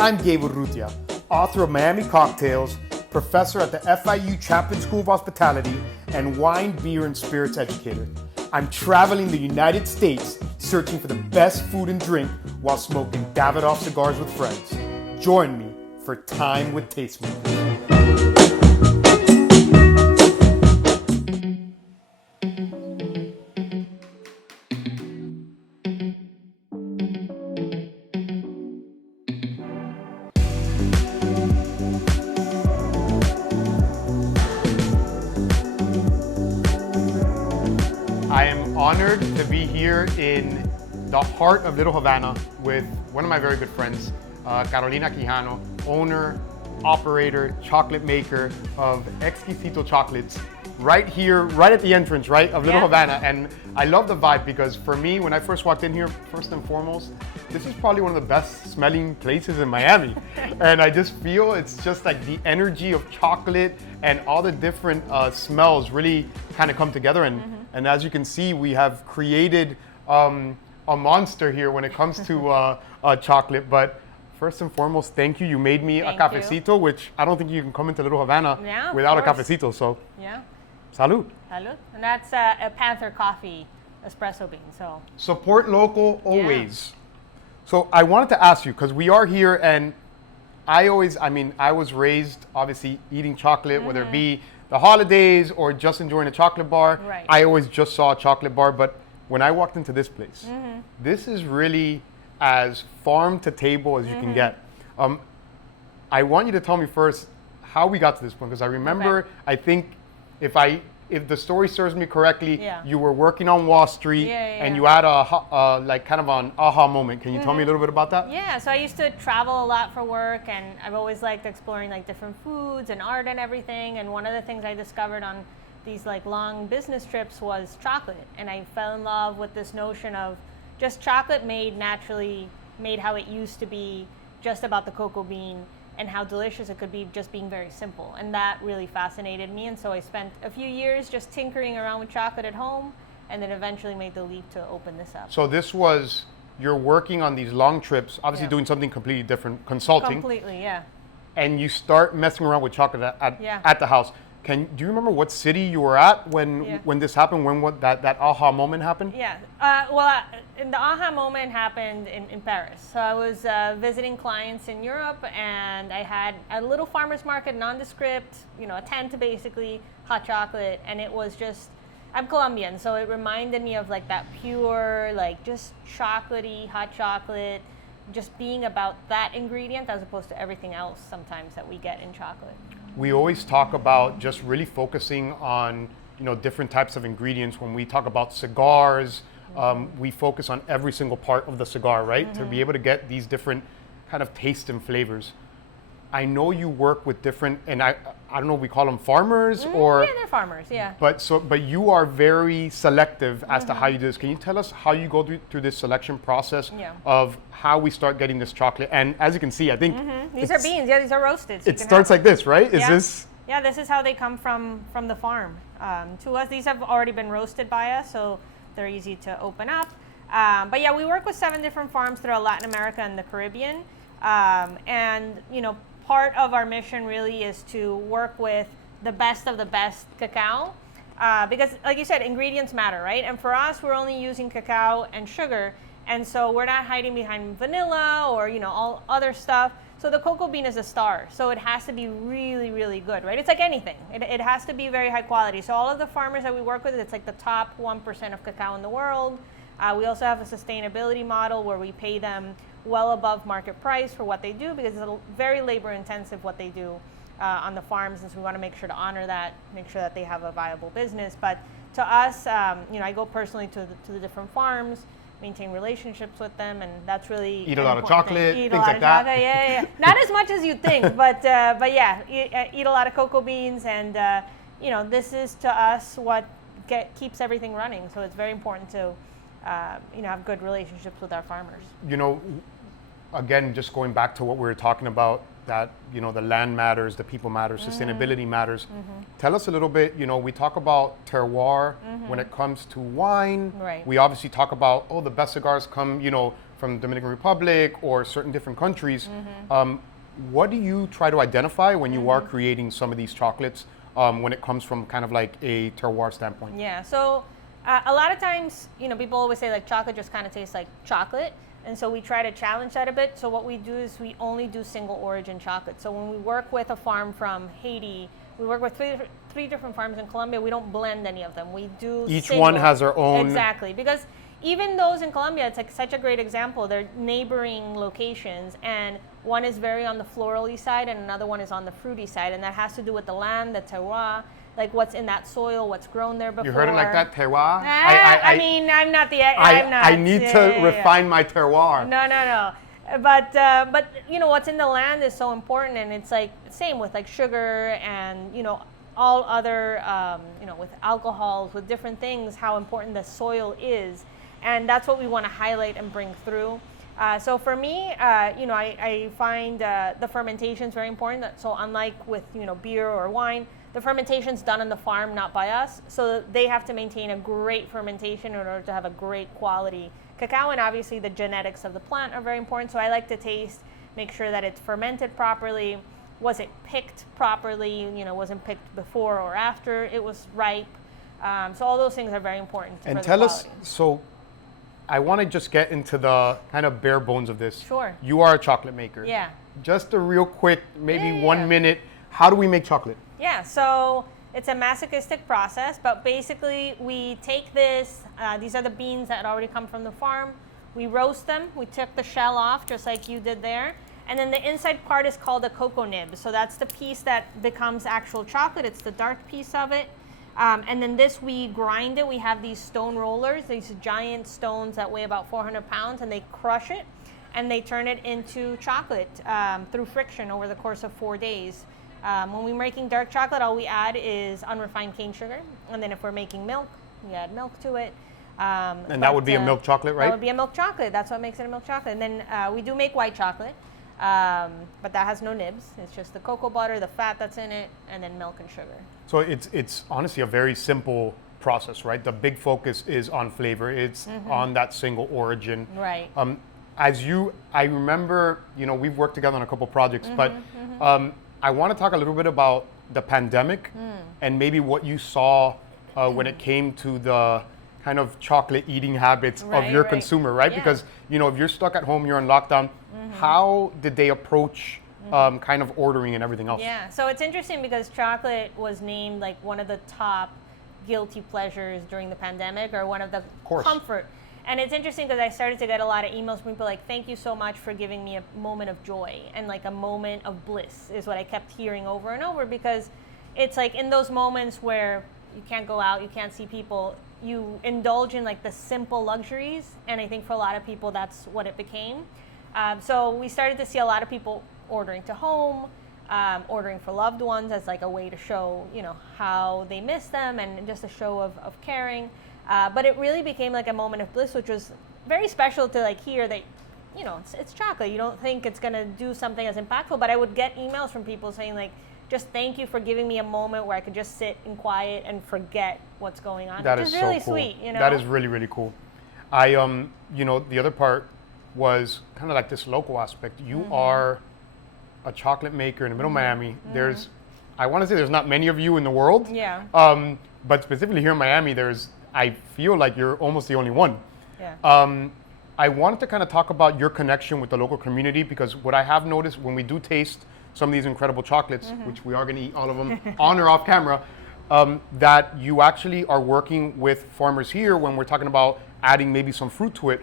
I'm Gabe Urrutia, author of Miami Cocktails, professor at the FIU Chapman School of Hospitality, and wine, beer, and spirits educator. I'm traveling the United States searching for the best food and drink while smoking Davidoff cigars with friends. Join me for Time with Tastemakers. I am honored to be here in the heart of Little Havana with one of my very good friends, Carolina Quijano, owner, operator, chocolate maker of Exquisito chocolates, right here, right at the entrance, right, of Little Havana. And I love the vibe because for me, when I first walked in here, first and foremost, this is probably one of the best smelling places in Miami. And I just feel it's just like the energy of chocolate and all the different smells really kind of come together. And as you can see, we have created a monster here when it comes to chocolate. But first and foremost, thank you. You made me a cafecito, which I don't think you can come into Little Havana without a cafecito. So, salud. Salud. And that's a Panther coffee espresso bean. So support local always. So I wanted to ask you, because we are here, and I was raised obviously eating chocolate, whether it be the holidays or just enjoying a chocolate bar. Right. I always just saw a chocolate bar, but when I walked into this place, this is really as farm to table as you can get. I want you to tell me first how we got to this point, because I remember, I think if the story serves me correctly, you were working on Wall Street and you had a like kind of an aha moment. Can you tell me a little bit about that? Yeah, so I used to travel a lot for work, and I've always liked exploring like different foods and art and everything. And one of the things I discovered on these like long business trips was chocolate. And I fell in love with this notion of just chocolate made naturally, made how it used to be, just about the cocoa bean, and how delicious it could be just being very simple. And that really fascinated me. And so I spent a few years just tinkering around with chocolate at home, and then eventually made the leap to open this up. So this was, you're working on these long trips, obviously doing something completely different, consulting. Completely, And you start messing around with chocolate at the house. Do you remember what city you were at when this happened? When that aha moment happened? The aha moment happened in Paris. So I was visiting clients in Europe, and I had a little farmer's market, nondescript, a tent basically, hot chocolate, and it was just, I'm Colombian, so it reminded me of like that pure, like just chocolatey, hot chocolate, just being about that ingredient as opposed to everything else sometimes that we get in chocolate. We always talk about just really focusing on different types of ingredients. When we talk about cigars, we focus on every single part of the cigar, right? To be able to get these different kind of tastes and flavors. I know you work with different, and I don't know if we call them farmers or... Yeah, they're farmers, But you are very selective as to how you do this. Can you tell us how you go through this selection process of how we start getting this chocolate? And as you can see, I think... These are beans, these are roasted. So it starts like this, right? Is this... Yeah, this is how they come from the farm. To us, these have already been roasted by us, so they're easy to open up. But yeah, we work with 7 different farms throughout Latin America and the Caribbean. Part of our mission really is to work with the best of the best cacao, because like you said, ingredients matter, right? And for us, we're only using cacao and sugar, and so we're not hiding behind vanilla or all other stuff. So the cocoa bean is a star, so it has to be really, really good, right? It's like anything. It has to be very high quality. So all of the farmers that we work with, it's like the top 1% of cacao in the world. We also have a sustainability model where we pay them well above market price for what they do, because it's very labor intensive what they do on the farms, and so we want to make sure to honor that, make sure that they have a viable business. But to us, I go personally to the different farms, maintain relationships with them, and that's really eat a lot of chocolate, things like that. Not as much as you'd think, but eat a lot of cocoa beans, and this is to us what keeps everything running. So it's very important to have good relationships with our farmers. Again, just going back to what we were talking about, that the land matters, the people matter, sustainability matters. Tell us a little bit. We talk about terroir when it comes to wine. Right. We obviously talk about the best cigars come from the Dominican Republic or certain different countries. What do you try to identify when you are creating some of these chocolates when it comes from kind of like a terroir standpoint? Yeah, so a lot of times, people always say like chocolate just kind of tastes like chocolate. And so we try to challenge that a bit. So what we do is we only do single origin chocolate. So when we work with a farm from Haiti, we work with three different farms in Colombia. We don't blend any of them. We do Each single. one has their own. Exactly, because even those in Colombia, it's like such a great example. They're neighboring locations, and one is very on the florally side, and another one is on the fruity side, and that has to do with the land, the terroir, like what's in that soil, what's grown there before. You heard it like that, terroir? I mean, I'm not the. I need to refine my terroir. No. But what's in the land is so important, and it's like same with like sugar and all other with alcohols, with different things, how important the soil is, and that's what we want to highlight and bring through. So for me, I find the fermentation is very important. So unlike with beer or wine, the fermentation's done on the farm, not by us. So they have to maintain a great fermentation in order to have a great quality cacao, and obviously the genetics of the plant are very important. So I like to taste, make sure that it's fermented properly. Was it picked properly? Wasn't picked before or after it was ripe. So all those things are very important. And tell us, so I want to just get into the kind of bare bones of this. Sure. You are a chocolate maker. Yeah. Just a real quick, maybe 1 minute. How do we make chocolate? Yeah, so it's a masochistic process, but basically we take this, these are the beans that already come from the farm. We roast them, we took the shell off just like you did there. And then the inside part is called a cocoa nib. So that's the piece that becomes actual chocolate. It's the dark piece of it. And then this, we grind it. We have these stone rollers, these giant stones that weigh about 400 pounds, and they crush it and they turn it into chocolate through friction over the course of 4 days. When we're making dark chocolate, all we add is unrefined cane sugar. And then if we're making milk, we add milk to it. And that would be a milk chocolate, right? That would be a milk chocolate. That's what makes it a milk chocolate. And then we do make white chocolate, but that has no nibs. It's just the cocoa butter, the fat that's in it, and then milk and sugar. So it's honestly a very simple process, right? The big focus is on flavor. It's on that single origin. Right. I remember, we've worked together on a couple projects, but I want to talk a little bit about the pandemic and maybe what you saw when it came to the kind of chocolate eating habits of your consumer, right? Yeah. Because, if you're stuck at home, you're in lockdown, how did they approach kind of ordering and everything else? Yeah, so it's interesting because chocolate was named like one of the top guilty pleasures during the pandemic, or one of the comfort. And it's interesting because I started to get a lot of emails from people like, thank you so much for giving me a moment of joy and like a moment of bliss is what I kept hearing over and over, because it's like in those moments where you can't go out, you can't see people, you indulge in like the simple luxuries. And I think for a lot of people, that's what it became. So we started to see a lot of people ordering to home, ordering for loved ones as like a way to show, how they miss them and just a show of caring. But it really became like a moment of bliss, which was very special to like hear that, it's chocolate. You don't think it's going to do something as impactful, but I would get emails from people saying like, just thank you for giving me a moment where I could just sit in quiet and forget what's going on. That which is really so cool. Sweet, That is really, really cool. The other part was kind of like this local aspect. You are a chocolate maker in the middle of Miami. I want to say there's not many of you in the world. Yeah. But specifically here in Miami, I feel like you're almost the only one. Yeah. I wanted to kind of talk about your connection with the local community, because what I have noticed when we do taste some of these incredible chocolates, which we are going to eat all of them on or off camera, that you actually are working with farmers here when we're talking about adding maybe some fruit to it.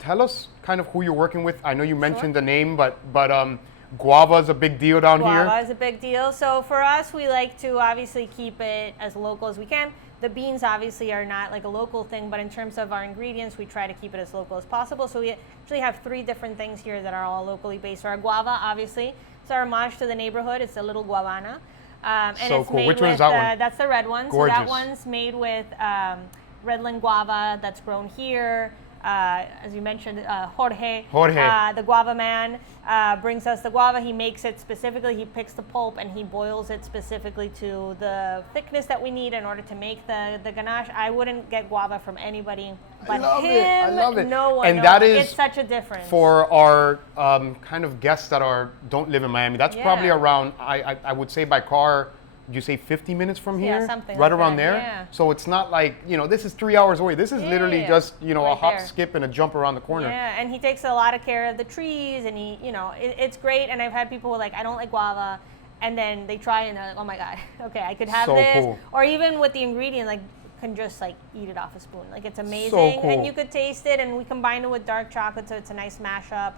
Tell us kind of who you're working with. I know you mentioned the name, but guava is a big deal down here. Guava is a big deal. So for us, we like to obviously keep it as local as we can. The beans obviously are not like a local thing, but in terms of our ingredients, we try to keep it as local as possible. So we actually have 3 different things here that are all locally based. So our guava, obviously, it's our homage to the neighborhood. It's a little guavana. And so it's cool. made Which with, one is that one? That's the red one. Gorgeous. So that one's made with redland guava that's grown here. as you mentioned, Jorge, Jorge. the guava man, brings us the guava. He makes it specifically. He picks the pulp and he boils it specifically to the thickness that we need in order to make the ganache. I wouldn't get guava from anybody but I love it. No one. And knows. that is it's such a difference for our kind of guests that don't live in Miami. That's probably Yeah. around. I would say by car. You say 50 minutes from here? Yeah, something right like around that, there. yeah. So it's not like, this is 3 hours away. This is literally just, a Right hop, there. skip, and a jump around the corner. Yeah, and he takes a lot of care of the trees, and it's great. And I've had people who are like, I don't like guava, and then they try and they're like, oh my god, okay, I could have So this. cool. Or even with the ingredient, like can just like eat it off a spoon. Like it's amazing, So cool. and you could taste it. And we combine it with dark chocolate, so it's a nice mashup.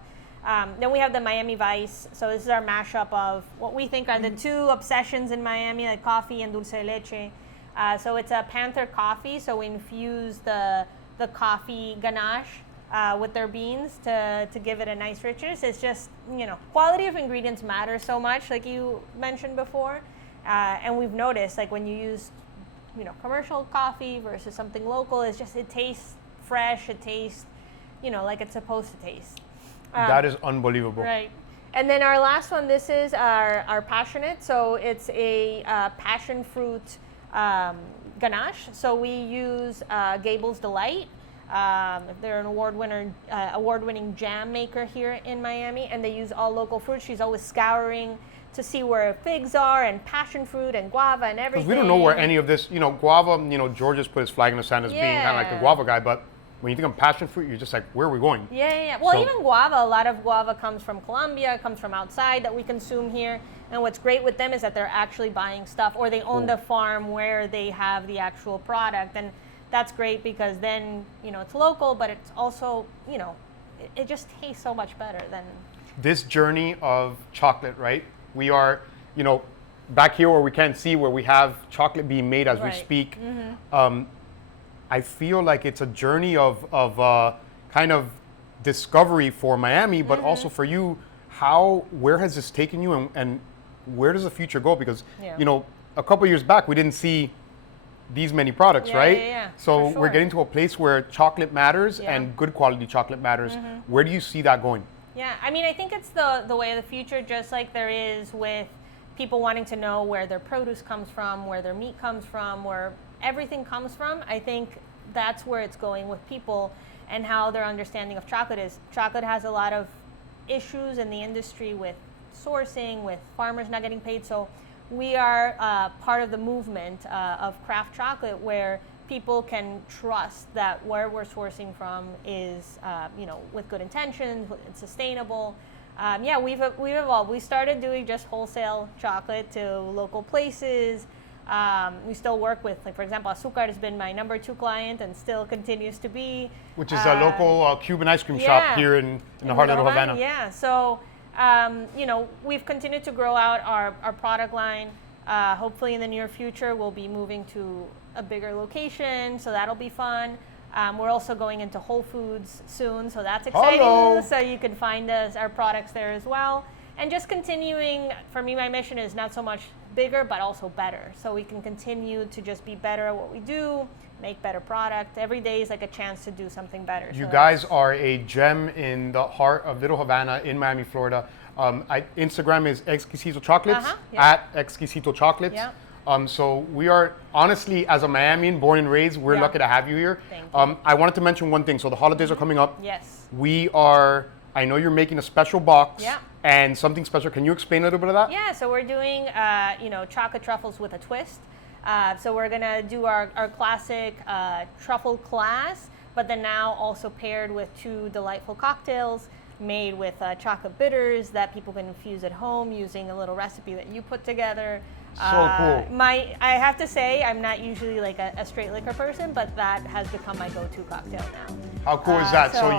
Then we have the Miami Vice. So this is our mashup of what we think are the two obsessions in Miami, like coffee and dulce de leche. So it's a Panther coffee. So we infuse the coffee ganache with their beans to give it a nice richness. It's just, quality of ingredients matters so much, like you mentioned before. And we've noticed, like when you use, commercial coffee versus something local, it tastes fresh. It tastes, like it's supposed to taste. That is unbelievable. Right. And then our last one, this is our passionate. So it's a passion fruit ganache. So we use Gable's Delight. They're an award-winning jam maker here in Miami, and they use all local fruits. She's always scouring to see where figs are and passion fruit and guava and everything. Because we don't know where any of this, guava, George just put his flag in the sand as being kind of like the guava guy, but when you think of passion fruit, you're just like, where are we going? Yeah. Well, even guava, a lot of guava comes from Colombia, comes from outside that we consume here. And what's great with them is that they're actually buying stuff, or they own the farm where they have the actual product. And that's great because then, it's local, but it's also, it just tastes so much better than... This journey of chocolate, right? We are, back here where we can't see, where we have chocolate being made as we speak. Mm-hmm. I feel like it's a journey of kind of discovery for Miami, but also for you. Where has this taken you, and where does the future go? Because a couple years back we didn't see these many products, right? Yeah, so for sure. we're getting to a place where chocolate matters and good quality chocolate matters. Where do you see that going? Yeah, I mean, I think it's the way of the future, just like there is with people wanting to know where their produce comes from, where their meat comes from, where everything comes from. I think that's where it's going with people and how their understanding of chocolate is. Chocolate has a lot of issues in the industry with sourcing, with farmers not getting paid. So we are part of the movement of craft chocolate, where people can trust that where we're sourcing from is, with good intentions, it's sustainable. We've evolved. We started doing just wholesale chocolate to local places. We still work with, like, for example, Azúcar has been my number 2 client and still continues to be. Which is a local Cuban ice cream shop here in the heart of Little Havana. Yeah, so, we've continued to grow out our product line. Hopefully in the near future, we'll be moving to a bigger location, so that'll be fun. We're also going into Whole Foods soon, so that's exciting. Hello. So you can find our products there as well. And just continuing, for me, my mission is not so much bigger, but also better. So we can continue to just be better at what we do, make better product. Every day is like a chance to do something better. You guys are a gem in the heart of Little Havana in Miami, Florida. Instagram is Exquisito Chocolates, at Exquisito Chocolates. Yeah. So we are, honestly, as a Miamian, born and raised, we're lucky to have you here. Thank you. I wanted to mention one thing. So the holidays are coming up. Yes. I know you're making a special box. Yeah. And something special. Can you explain a little bit of that? Yeah, so we're doing, chocolate truffles with a twist. So we're gonna do our classic truffle class, but then now also paired with 2 delightful cocktails made with chocolate bitters that people can infuse at home using a little recipe that you put together. So cool. I have to say, I'm not usually like a straight liquor person, but that has become my go-to cocktail now. How cool is that? So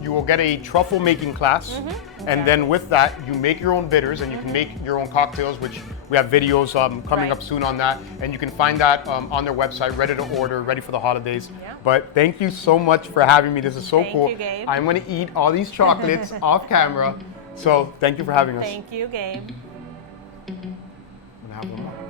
you will get a truffle making class, and then with that you make your own bitters, and you can make your own cocktails, which we have videos coming up soon on that, and you can find that on their website, ready to order, ready for the holidays. Yeah. But thank you so much for having me. This is so cool. Thank you, Gabe. I'm going to eat all these chocolates off camera. So thank you for having us. Thank you, Gabe. I'm gonna have them.